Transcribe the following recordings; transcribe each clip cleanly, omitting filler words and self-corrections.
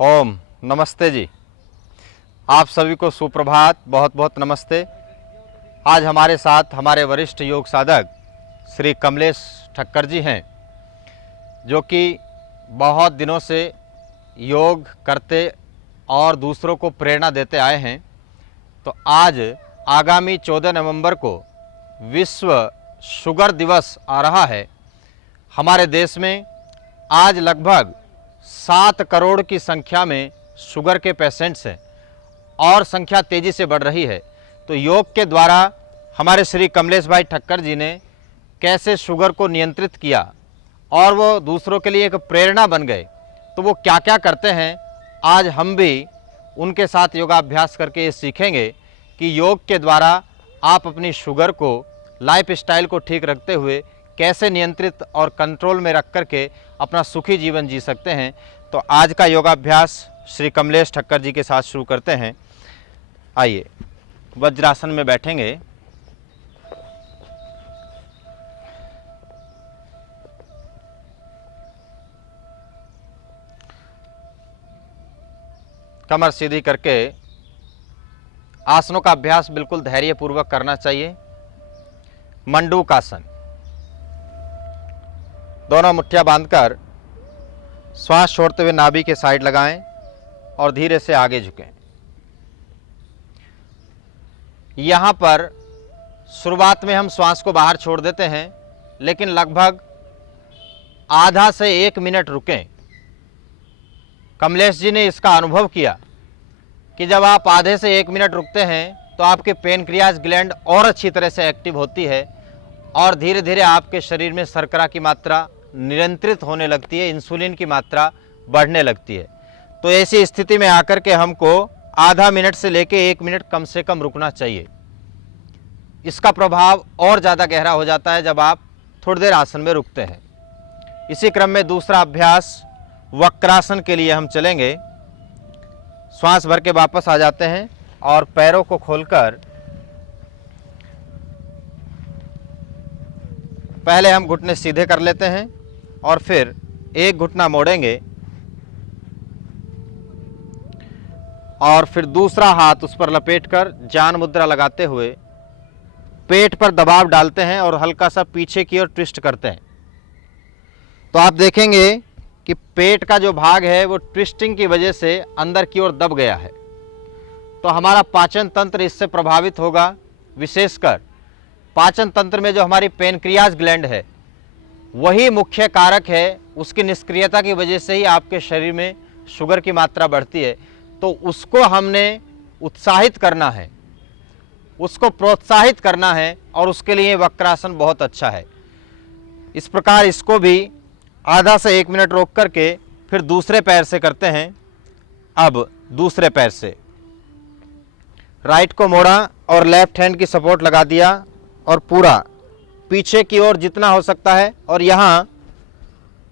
ओम नमस्ते जी। आप सभी को सुप्रभात, बहुत बहुत नमस्ते। आज हमारे साथ हमारे वरिष्ठ योग साधक श्री कमलेश ठक्कर जी हैं, जो कि बहुत दिनों से योग करते और दूसरों को प्रेरणा देते आए हैं। तो आज आगामी 14 नवंबर को विश्व शुगर दिवस आ रहा है। हमारे देश में आज लगभग 7 करोड़ की संख्या में शुगर के पेशेंट्स हैं और संख्या तेज़ी से बढ़ रही है। तो योग के द्वारा हमारे श्री कमलेश भाई ठक्कर जी ने कैसे शुगर को नियंत्रित किया और वो दूसरों के लिए एक प्रेरणा बन गए, तो वो क्या क्या करते हैं, आज हम भी उनके साथ योगाभ्यास करके ये सीखेंगे कि योग के द्वारा आप अपनी शुगर को, लाइफ स्टाइल को ठीक रखते हुए कैसे नियंत्रित और कंट्रोल में रख करके अपना सुखी जीवन जी सकते हैं। तो आज का योगाभ्यास श्री कमलेश ठक्कर जी के साथ शुरू करते हैं। आइए, वज्रासन में बैठेंगे। कमर सीधी करके आसनों का अभ्यास बिल्कुल धैर्यपूर्वक करना चाहिए। मंडूकासन, दोनों मुट्ठियां बांधकर श्वास छोड़ते हुए नाभि के साइड लगाएं और धीरे से आगे झुकें। यहाँ पर शुरुआत में हम श्वास को बाहर छोड़ देते हैं, लेकिन लगभग आधा से 1 मिनट रुकें। कमलेश जी ने इसका अनुभव किया कि जब आप आधे से 1 मिनट रुकते हैं तो आपके पेनक्रियाज ग्लैंड और अच्छी तरह से एक्टिव होती है और धीरे धीरे आपके शरीर में शर्करा की मात्रा नियंत्रित होने लगती है, इंसुलिन की मात्रा बढ़ने लगती है। तो ऐसी स्थिति में आकर के हमको आधा मिनट से लेके 1 मिनट कम से कम रुकना चाहिए। इसका प्रभाव और ज़्यादा गहरा हो जाता है जब आप थोड़ी देर आसन में रुकते हैं। इसी क्रम में दूसरा अभ्यास वक्रासन के लिए हम चलेंगे। श्वास भर के वापस आ जाते हैं और पैरों को खोलकर पहले हम घुटने सीधे कर लेते हैं और फिर एक घुटना मोड़ेंगे और फिर दूसरा हाथ उस पर लपेटकर जान मुद्रा लगाते हुए पेट पर दबाव डालते हैं और हल्का सा पीछे की ओर ट्विस्ट करते हैं। तो आप देखेंगे कि पेट का जो भाग है वो ट्विस्टिंग की वजह से अंदर की ओर दब गया है। तो हमारा पाचन तंत्र इससे प्रभावित होगा। विशेषकर पाचन तंत्र में जो हमारी पेनक्रियाज ग्लैंड है वही मुख्य कारक है। उसकी निष्क्रियता की वजह से ही आपके शरीर में शुगर की मात्रा बढ़ती है। तो उसको हमने उत्साहित करना है, उसको प्रोत्साहित करना है और उसके लिए वक्रासन बहुत अच्छा है। इस प्रकार इसको भी आधा से 1 मिनट रोक करके फिर दूसरे पैर से करते हैं। अब दूसरे पैर से राइट को मोड़ा और लेफ्ट हैंड की सपोर्ट लगा दिया और पूरा पीछे की ओर जितना हो सकता है और यहाँ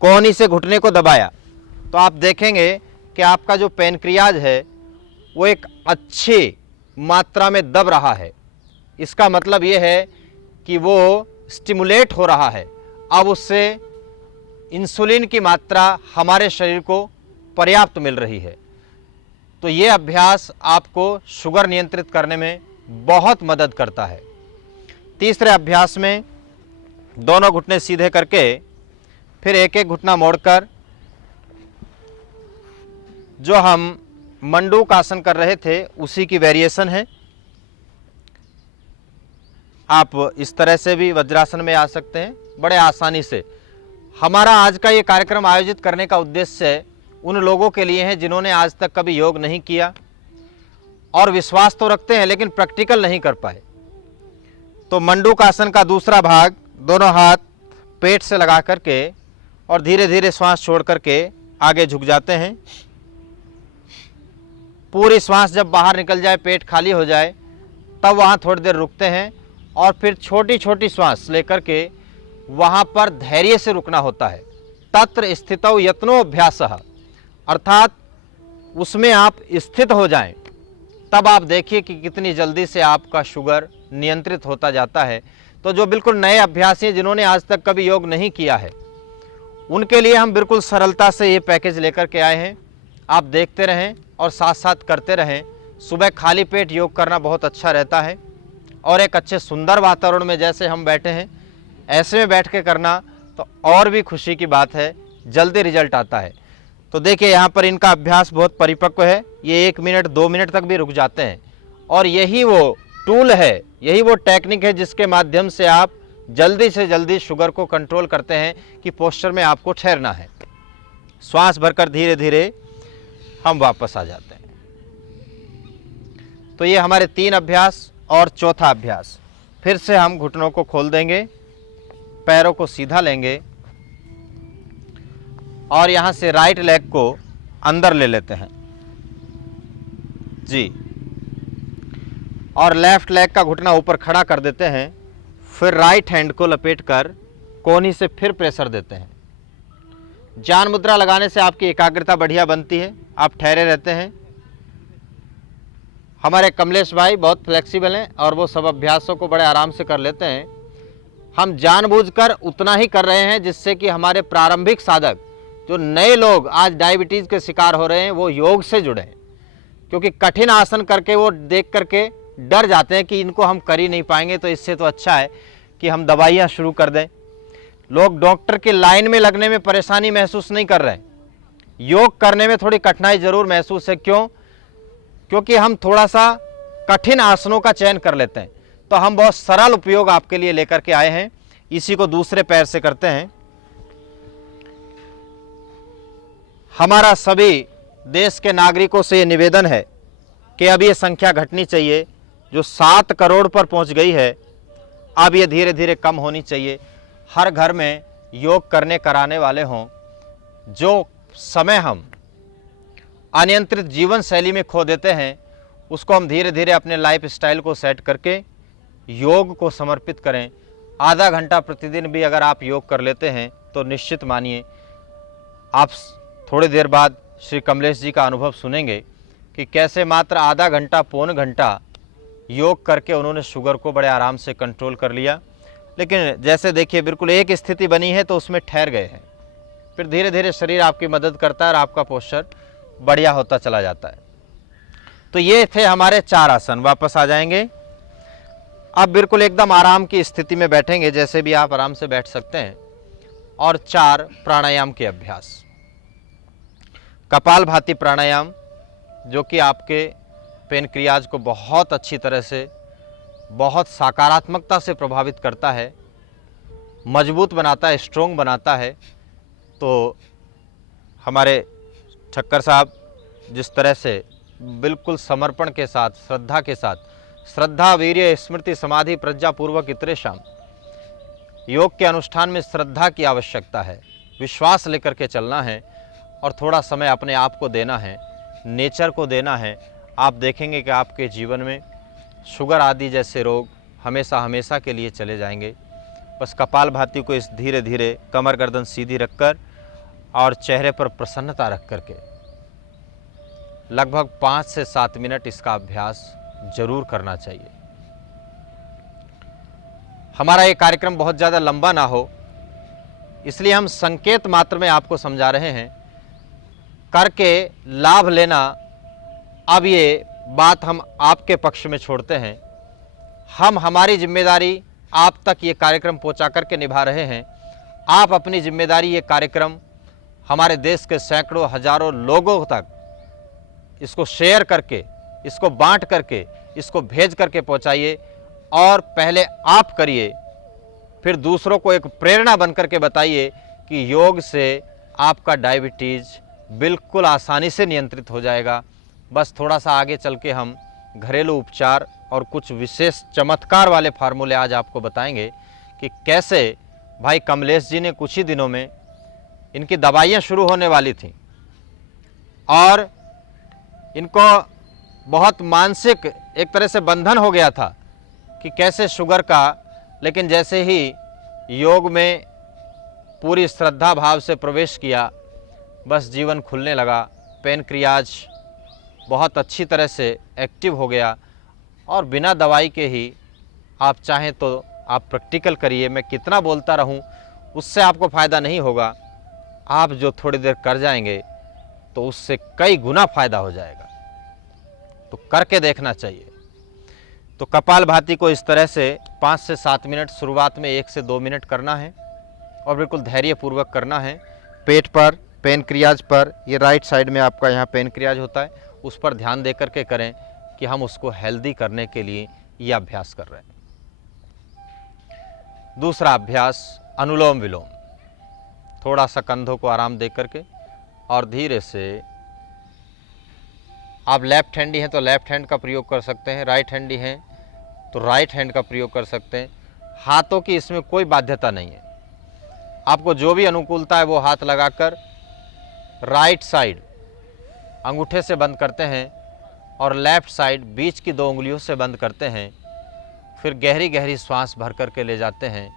कोहनी से घुटने को दबाया। तो आप देखेंगे कि आपका जो पेनक्रियाज है वो एक अच्छी मात्रा में दब रहा है। इसका मतलब ये है कि वो स्टिमुलेट हो रहा है। अब उससे इंसुलिन की मात्रा हमारे शरीर को पर्याप्त मिल रही है। तो ये अभ्यास आपको शुगर नियंत्रित करने में बहुत मदद करता है। तीसरे अभ्यास में दोनों घुटने सीधे करके फिर एक एक घुटना मोड़कर जो हम मंडूकासन कर रहे थे उसी की वेरिएशन है। आप इस तरह से भी वज्रासन में आ सकते हैं बड़े आसानी से। हमारा आज का ये कार्यक्रम आयोजित करने का उद्देश्य उन लोगों के लिए है जिन्होंने आज तक कभी योग नहीं किया और विश्वास तो रखते हैं लेकिन प्रैक्टिकल नहीं कर पाए। तो मंडूकासन का दूसरा भाग, दोनों हाथ पेट से लगा करके और धीरे धीरे श्वास छोड़ करके आगे झुक जाते हैं। पूरी श्वास जब बाहर निकल जाए, पेट खाली हो जाए, तब वहाँ थोड़ी देर रुकते हैं और फिर छोटी छोटी श्वास लेकर के वहाँ पर धैर्य से रुकना होता है। तत्र स्थितौ यत्नो अभ्यासः, अर्थात उसमें आप स्थित हो जाएं, तब आप देखिए कि कितनी जल्दी से आपका शुगर नियंत्रित होता जाता है। तो जो बिल्कुल नए अभ्यासी हैं जिन्होंने आज तक कभी योग नहीं किया है, उनके लिए हम बिल्कुल सरलता से ये पैकेज लेकर के आए हैं। आप देखते रहें और साथ साथ करते रहें। सुबह खाली पेट योग करना बहुत अच्छा रहता है और एक अच्छे सुंदर वातावरण में जैसे हम बैठे हैं ऐसे में बैठ के करना तो और भी खुशी की बात है, जल्दी रिजल्ट आता है। तो देखिए यहाँ पर इनका अभ्यास बहुत परिपक्व है, ये 1 मिनट 2 मिनट तक भी रुक जाते हैं और यही वो टूल है, यही वो टेक्निक है जिसके माध्यम से आप जल्दी से जल्दी शुगर को कंट्रोल करते हैं कि पोस्चर में आपको ठहरना है। श्वास भरकर धीरे धीरे हम वापस आ जाते हैं। तो ये हमारे 3 अभ्यास और चौथा अभ्यास। फिर से हम घुटनों को खोल देंगे, पैरों को सीधा लेंगे और यहां से राइट लेग को अंदर ले लेते हैं जी, और लेफ्ट लेग का घुटना ऊपर खड़ा कर देते हैं। फिर राइट हैंड को लपेटकर कोहनी से फिर प्रेशर देते हैं। ज्ञान मुद्रा लगाने से आपकी एकाग्रता बढ़िया बनती है, आप ठहरे रहते हैं। हमारे कमलेश भाई बहुत फ्लेक्सिबल हैं और वो सब अभ्यासों को बड़े आराम से कर लेते हैं। हम जानबूझकर उतना ही कर रहे हैं जिससे कि हमारे प्रारंभिक साधक जो नए लोग आज डायबिटीज़ के शिकार हो रहे हैं वो योग से जुड़े हैं, क्योंकि कठिन आसन करके वो देख करके डर जाते हैं कि इनको हम कर ही नहीं पाएंगे, तो इससे तो अच्छा है कि हम दवाइयाँ शुरू कर दें। लोग डॉक्टर के लाइन में लगने में परेशानी महसूस नहीं कर रहे हैं, योग करने में थोड़ी कठिनाई ज़रूर महसूस है। क्यों? क्योंकि हम थोड़ा सा कठिन आसनों का चयन कर लेते हैं। तो हम बहुत सरल उपयोग आपके लिए लेकर के आए हैं। इसी को दूसरे पैर से करते हैं। हमारा सभी देश के नागरिकों से ये निवेदन है कि अब ये संख्या घटनी चाहिए, जो 7 करोड़ पर पहुंच गई है अब ये धीरे धीरे कम होनी चाहिए। हर घर में योग करने कराने वाले हों। जो समय हम अनियंत्रित जीवन शैली में खो देते हैं उसको हम धीरे धीरे अपने लाइफ स्टाइल को सेट करके योग को समर्पित करें। आधा घंटा प्रतिदिन भी अगर आप योग कर लेते हैं तो निश्चित मानिए आप थोड़ी देर बाद श्री कमलेश जी का अनुभव सुनेंगे कि कैसे मात्र आधा घंटा पौन घंटा योग करके उन्होंने शुगर को बड़े आराम से कंट्रोल कर लिया। लेकिन जैसे देखिए बिल्कुल एक स्थिति बनी है तो उसमें ठहर गए हैं, फिर धीरे धीरे शरीर आपकी मदद करता है और आपका पोस्चर बढ़िया होता चला जाता है। तो ये थे हमारे 4 आसन। वापस आ जाएंगे। अब बिल्कुल एकदम आराम की स्थिति में बैठेंगे, जैसे भी आप आराम से बैठ सकते हैं, और 4 प्राणायाम के अभ्यास। कपालभाति प्राणायाम जो कि आपके पेनक्रियाज को बहुत अच्छी तरह से, बहुत सकारात्मकता से प्रभावित करता है, मजबूत बनाता है, स्ट्रोंग बनाता है। तो हमारे ठक्कर साहब जिस तरह से बिल्कुल समर्पण के साथ, श्रद्धा के साथ, श्रद्धा वीर्य स्मृति समाधि प्रज्ञा पूर्वक इतरेषाम, योग के अनुष्ठान में श्रद्धा की आवश्यकता है, विश्वास लेकर के चलना है और थोड़ा समय अपने आप को देना है, नेचर को देना है। आप देखेंगे कि आपके जीवन में शुगर आदि जैसे रोग हमेशा हमेशा के लिए चले जाएंगे। बस कपालभाति को इस धीरे धीरे कमर गर्दन सीधी रखकर और चेहरे पर प्रसन्नता रख करके लगभग 5 से 7 मिनट इसका अभ्यास जरूर करना चाहिए। हमारा ये कार्यक्रम बहुत ज़्यादा लंबा ना हो इसलिए हम संकेत मात्र में आपको समझा रहे हैं। करके लाभ लेना, अब ये बात हम आपके पक्ष में छोड़ते हैं। हम हमारी जिम्मेदारी आप तक ये कार्यक्रम पहुंचा करके निभा रहे हैं। आप अपनी जिम्मेदारी ये कार्यक्रम हमारे देश के सैकड़ों हजारों लोगों तक इसको शेयर करके, इसको बांट करके, इसको भेज करके पहुंचाइए। और पहले आप करिए, फिर दूसरों को एक प्रेरणा बन करके बताइए कि योग से आपका डायबिटीज़ बिल्कुल आसानी से नियंत्रित हो जाएगा। बस थोड़ा सा आगे चल के हम घरेलू उपचार और कुछ विशेष चमत्कार वाले फार्मूले आज आपको बताएंगे कि कैसे भाई कमलेश जी ने कुछ ही दिनों में, इनकी दवाइयाँ शुरू होने वाली थी और इनको बहुत मानसिक एक तरह से बंधन हो गया था कि कैसे शुगर का, लेकिन जैसे ही योग में पूरी श्रद्धा भाव से प्रवेश किया बस जीवन खुलने लगा। पेनक्रियाज बहुत अच्छी तरह से एक्टिव हो गया और बिना दवाई के ही आप चाहें तो आप प्रैक्टिकल करिए। मैं कितना बोलता रहूं उससे आपको फ़ायदा नहीं होगा। आप जो थोड़ी देर कर जाएंगे तो उससे कई गुना फायदा हो जाएगा। तो करके देखना चाहिए। तो कपालभाति को इस तरह से 5 से 7 मिनट, शुरुआत में 1 से 2 मिनट करना है और बिल्कुल धैर्यपूर्वक करना है। पेट पर, पेनक्रियाज पर, ये राइट साइड में आपका यहाँ पेनक्रियाज होता है, उस पर ध्यान दे करके करें कि हम उसको हेल्दी करने के लिए ये अभ्यास कर रहे हैं। दूसरा अभ्यास अनुलोम विलोम। थोड़ा सा कंधों को आराम दे करके और धीरे से, आप लेफ्ट हैंडी हैं तो लेफ्ट हैंड का प्रयोग कर सकते हैं, राइट हैंडी हैं तो राइट हैंड का प्रयोग कर सकते हैं। हाथों की इसमें कोई बाध्यता नहीं है, आपको जो भी अनुकूलता है वो हाथ लगाकर राइट साइड अंगूठे से बंद करते हैं और लेफ्ट साइड बीच की 2 उंगलियों से बंद करते हैं। फिर गहरी गहरी श्वास भर करके ले जाते हैं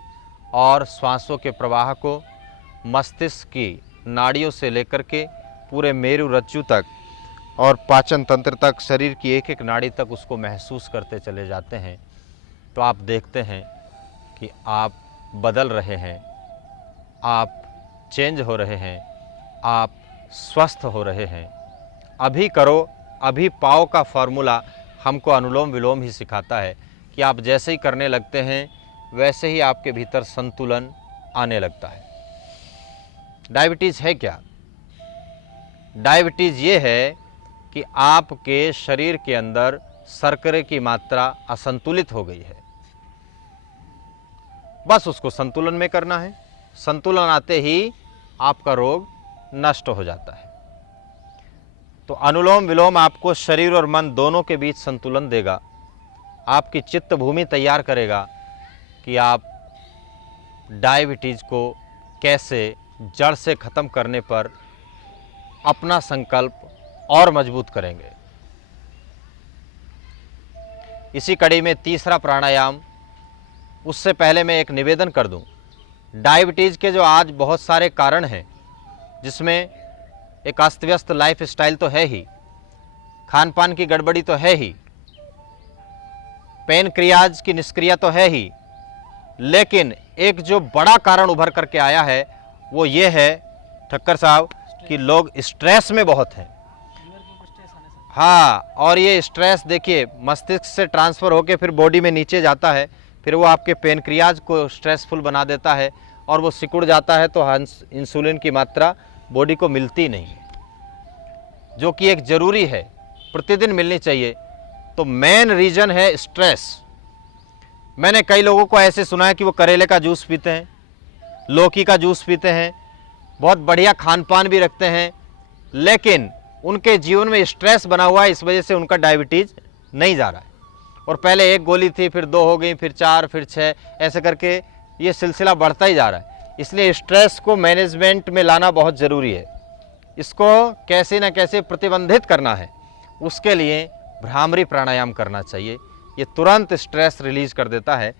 और श्वासों के प्रवाह को मस्तिष्क की नाड़ियों से लेकर के पूरे मेरु रज्जु तक और पाचन तंत्र तक, शरीर की एक एक नाड़ी तक उसको महसूस करते चले जाते हैं। तो आप देखते हैं कि आप बदल रहे हैं, आप चेंज हो रहे हैं, आप स्वस्थ हो रहे हैं। अभी करो अभी पाओ का फॉर्मूला हमको अनुलोम विलोम ही सिखाता है कि आप जैसे ही करने लगते हैं वैसे ही आपके भीतर संतुलन आने लगता है। डायबिटीज़ है क्या? डायबिटीज़ ये है कि आपके शरीर के अंदर शर्करे की मात्रा असंतुलित हो गई है। बस उसको संतुलन में करना है। संतुलन आते ही आपका रोग नष्ट हो जाता है। तो अनुलोम विलोम आपको शरीर और मन दोनों के बीच संतुलन देगा, आपकी चित्त भूमि तैयार करेगा कि आप डायबिटीज़ को कैसे जड़ से ख़त्म करने पर अपना संकल्प और मजबूत करेंगे। इसी कड़ी में तीसरा प्राणायाम, उससे पहले मैं एक निवेदन कर दूं। डायबिटीज़ के जो आज बहुत सारे कारण हैं, जिसमें एक अस्त व्यस्त लाइफ स्टाइल तो है ही, खान पान की गड़बड़ी तो है ही, पेनक्रियाज की निष्क्रिया तो है ही, लेकिन एक जो बड़ा कारण उभर करके आया है वो ये है ठक्कर साहब कि लोग स्ट्रेस में बहुत हैं। हाँ, और ये स्ट्रेस देखिए मस्तिष्क से ट्रांसफ़र होकर फिर बॉडी में नीचे जाता है, फिर वो आपके पेनक्रियाज को स्ट्रेसफुल बना देता है और वो सिकुड़ जाता है, तो इंसुलिन की मात्रा बॉडी को मिलती नहीं है, जो कि एक ज़रूरी है, प्रतिदिन मिलनी चाहिए। तो मेन रीज़न है स्ट्रेस। मैंने कई लोगों को ऐसे सुना है कि वो करेले का जूस पीते हैं, लौकी का जूस पीते हैं, बहुत बढ़िया खान पान भी रखते हैं, लेकिन उनके जीवन में स्ट्रेस बना हुआ है, इस वजह से उनका डायबिटीज़ नहीं जा रहा है। और पहले 1 गोली थी, फिर 2 हो गई, फिर 4, फिर 6, ऐसे करके ये सिलसिला बढ़ता ही जा रहा है। इसलिए स्ट्रेस को मैनेजमेंट में लाना बहुत ज़रूरी है। इसको कैसे न कैसे प्रतिबंधित करना है, उसके लिए भ्रामरी प्राणायाम करना चाहिए। ये तुरंत स्ट्रेस रिलीज कर देता है।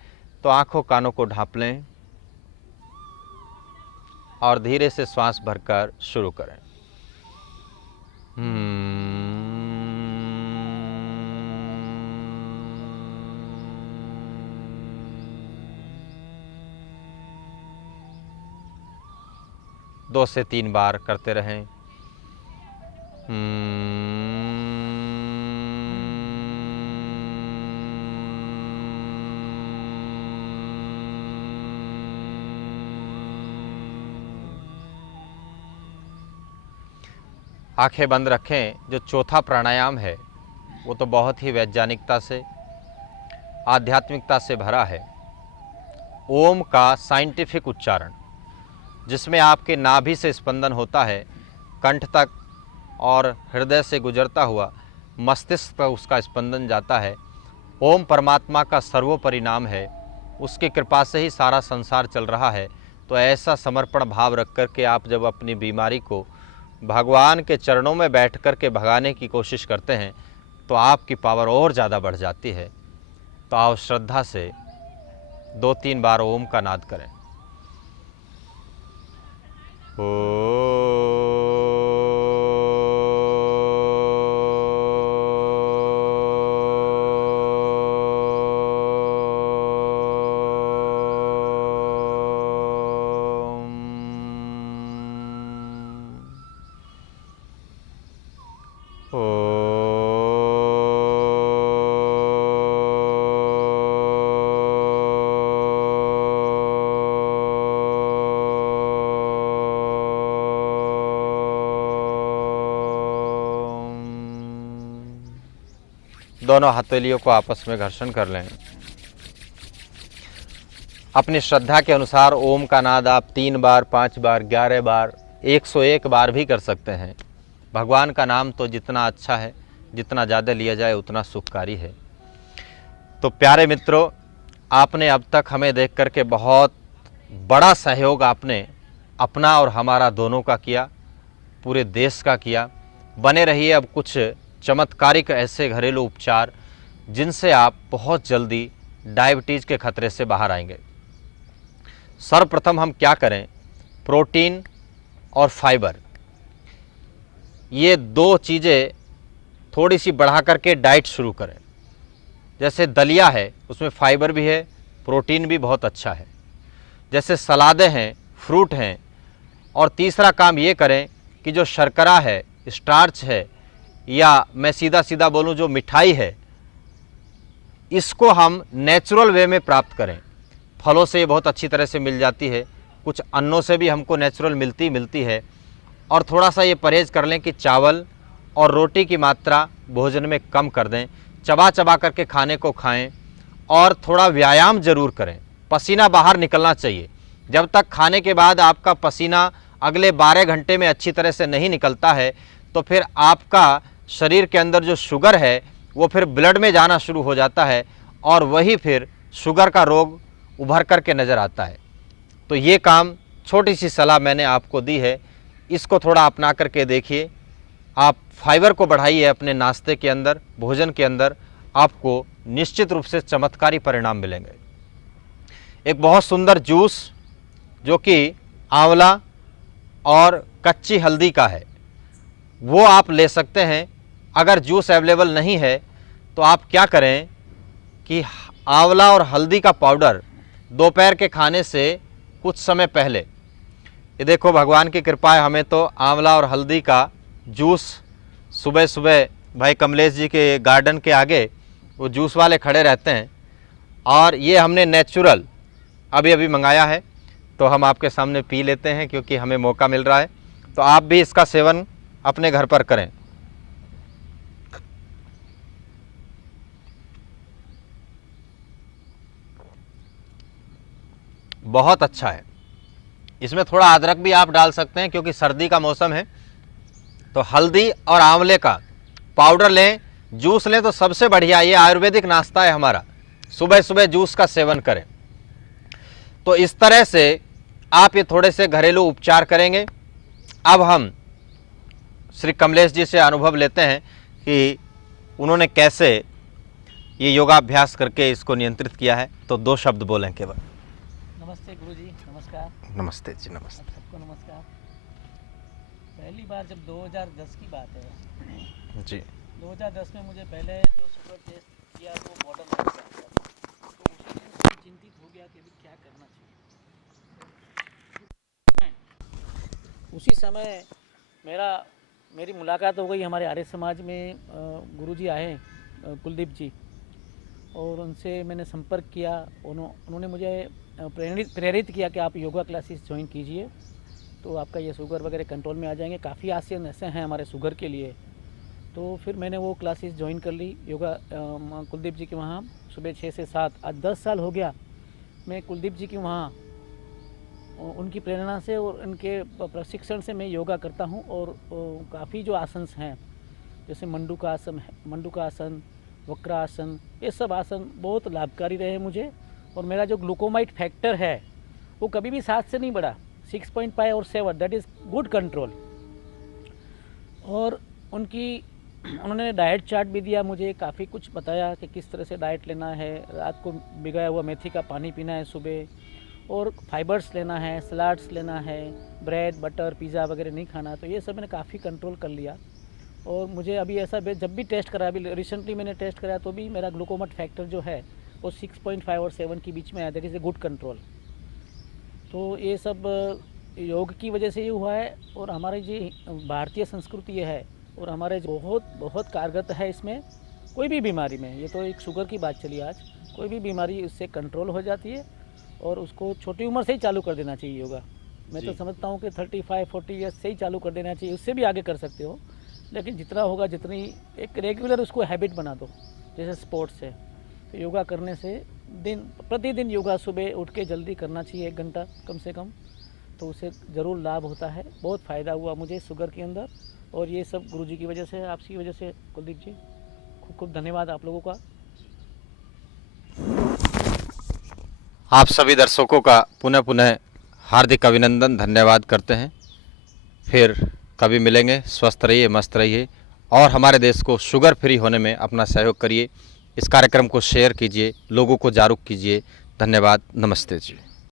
तो आंखों कानों को ढांप लें और धीरे से श्वास भरकर शुरू करें। 2 से 3 बार करते रहें। आंखें बंद रखें। जो चौथा प्राणायाम है वो तो बहुत ही वैज्ञानिकता से, आध्यात्मिकता से भरा है। ओम का साइंटिफिक उच्चारण, जिसमें आपके नाभि से स्पंदन होता है कंठ तक और हृदय से गुजरता हुआ मस्तिष्क पर उसका स्पंदन जाता है। ओम परमात्मा का सर्वोपरि नाम है, उसकी कृपा से ही सारा संसार चल रहा है। तो ऐसा समर्पण भाव रख कर के आप जब अपनी बीमारी को भगवान के चरणों में बैठ कर के भगाने की कोशिश करते हैं तो आपकी पावर और ज़्यादा बढ़ जाती है। तो आओ श्रद्धा से 2-3 बार ओम का नाद करें। दोनों हथेलियों को आपस में घर्षण कर लें। अपनी श्रद्धा के अनुसार ओम का नाद आप 3 बार, 5 बार, 11 बार, 101 बार भी कर सकते हैं। भगवान का नाम तो जितना अच्छा है, जितना ज़्यादा लिया जाए उतना सुखकारी है। तो प्यारे मित्रों, आपने अब तक हमें देख करके बहुत बड़ा सहयोग आपने अपना और हमारा दोनों का किया, पूरे देश का किया। बने रहिए अब कुछ चमत्कारिक ऐसे घरेलू उपचार जिनसे आप बहुत जल्दी डायबिटीज़ के खतरे से बाहर आएंगे। सर्वप्रथम हम क्या करें, प्रोटीन और फाइबर, ये 2 चीज़ें थोड़ी सी बढ़ा करके डाइट शुरू करें। जैसे दलिया है, उसमें फाइबर भी है, प्रोटीन भी बहुत अच्छा है। जैसे सलादें हैं, फ्रूट हैं। और तीसरा काम ये करें कि जो शर्करा है, स्टार्च है, या मैं सीधा सीधा बोलूँ जो मिठाई है, इसको हम नेचुरल वे में प्राप्त करें। फलों से ये बहुत अच्छी तरह से मिल जाती है, कुछ अन्नों से भी हमको नेचुरल मिलती है। और थोड़ा सा ये परहेज़ कर लें कि चावल और रोटी की मात्रा भोजन में कम कर दें, चबा चबा करके खाने को खाएं और थोड़ा व्यायाम ज़रूर करें। पसीना बाहर निकलना चाहिए। जब तक खाने के बाद आपका पसीना अगले 12 घंटे में अच्छी तरह से नहीं निकलता है तो फिर आपका शरीर के अंदर जो शुगर है वो फिर ब्लड में जाना शुरू हो जाता है और वही फिर शुगर का रोग उभर कर के नज़र आता है। तो ये काम, छोटी सी सलाह मैंने आपको दी है, इसको थोड़ा अपना करके देखिए। आप फाइबर को बढ़ाइए अपने नाश्ते के अंदर, भोजन के अंदर, आपको निश्चित रूप से चमत्कारी परिणाम मिलेंगे। एक बहुत सुंदर जूस जो कि आंवला और कच्ची हल्दी का है, वो आप ले सकते हैं। अगर जूस अवेलेबल नहीं है तो आप क्या करें कि आंवला और हल्दी का पाउडर दोपहर के खाने से कुछ समय पहले, ये देखो भगवान की कृपा है, हमें तो आंवला और हल्दी का जूस सुबह सुबह भाई कमलेश जी के गार्डन के आगे वो जूस वाले खड़े रहते हैं और ये हमने नेचुरल अभी अभी मंगाया है, तो हम आपके सामने पी लेते हैं क्योंकि हमें मौका मिल रहा है। तो आप भी इसका सेवन अपने घर पर करें। बहुत अच्छा है। इसमें थोड़ा अदरक भी आप डाल सकते हैं क्योंकि सर्दी का मौसम है। तो हल्दी और आंवले का पाउडर लें, जूस लें तो सबसे बढ़िया, ये आयुर्वेदिक नाश्ता है हमारा, सुबह सुबह जूस का सेवन करें। तो इस तरह से आप ये थोड़े से घरेलू उपचार करेंगे। अब हम श्री कमलेश जी से अनुभव लेते हैं कि उन्होंने कैसे ये योगाभ्यास करके इसको नियंत्रित किया है। तो 2 शब्द बोलें केवल। नमस्ते गुरुजी, नमस्कार। नमस्ते जी, नमस्ते। सबको नमस्कार। पहली बार जब 2010 की बात है जी, 2010 में मुझे पहले जो शुगर टेस्ट किया वो मॉडल लग गया था, तो उसी दिन से चिंतित हो गया कि अभी क्या करना चाहिए। उसी समय मेरी मुलाकात हो गई हमारे आर्य समाज में। गुरुजी आए, कुलदीप जी, और उनसे मैंने संपर्क किया। उन्होंने मुझे प्रेरित किया कि आप योगा क्लासेस ज्वाइन कीजिए तो आपका ये शुगर वगैरह कंट्रोल में आ जाएंगे। काफ़ी आसन ऐसे हैं हमारे शुगर के लिए। तो फिर मैंने वो क्लासेस ज्वाइन कर ली योगा कुलदीप जी के वहाँ, सुबह 6 से 7। आज 10 साल हो गया मैं कुलदीप जी के वहाँ, उनकी प्रेरणा से और उनके प्रशिक्षण से मैं योगा करता हूँ। और काफ़ी जो आसन हैं जैसे मंडूका आसन, वक्रासन, ये सब आसन बहुत लाभकारी रहे मुझे। और मेरा जो ग्लूकोमाइट फैक्टर है वो कभी भी 7 से नहीं बढ़ा, 6.5 और 7, दैट इज़ गुड कंट्रोल। और उन्होंने डाइट चार्ट भी दिया मुझे, काफ़ी कुछ बताया कि किस तरह से डाइट लेना है। रात को भिगाया हुआ मेथी का पानी पीना है सुबह, और फाइबर्स लेना है, सलाड्स लेना है, ब्रेड बटर पिज़्ज़ा वगैरह नहीं खाना। तो ये सब मैंने काफ़ी कंट्रोल कर लिया। और मुझे अभी ऐसा जब भी टेस्ट करा, अभी रिसेंटली मैंने टेस्ट कराया तो भी मेरा ग्लूकोमाइट फैक्टर जो है वो 6.5 और 7 के बीच में है, that is a good control. तो ये सब योग की वजह से ये हुआ है। और हमारी जो भारतीय संस्कृति ये है और हमारे बहुत कारगर है इसमें। कोई भी बीमारी में, ये तो एक शुगर की बात चली आज, कोई भी बीमारी इससे कंट्रोल हो जाती है और उसको छोटी उम्र से ही चालू कर देना चाहिए योगा। मैं तो समझता हूँ कि 35-40 ईयर्स से ही चालू कर देना चाहिए, उससे भी आगे कर सकते हो, लेकिन जितना होगा, जितनी एक रेगुलर उसको हैबिट बना दो। जैसे स्पोर्ट्स है, तो योगा करने से प्रतिदिन योगा सुबह उठ के जल्दी करना चाहिए, 1 घंटा कम से कम, तो उससे ज़रूर लाभ होता है। बहुत फ़ायदा हुआ मुझे शुगर के अंदर, और ये सब गुरुजी की वजह से, आपकी वजह से कुलदीप जी। खूब खूब धन्यवाद आप लोगों का। आप सभी दर्शकों का पुनः पुनः हार्दिक अभिनंदन, धन्यवाद करते हैं। फिर कभी मिलेंगे। स्वस्थ रहिए, मस्त रहिए, और हमारे देश को शुगर फ्री होने में अपना सहयोग करिए। इस कार्यक्रम को शेयर कीजिए, लोगों को जागरूक कीजिए। धन्यवाद, नमस्ते जी।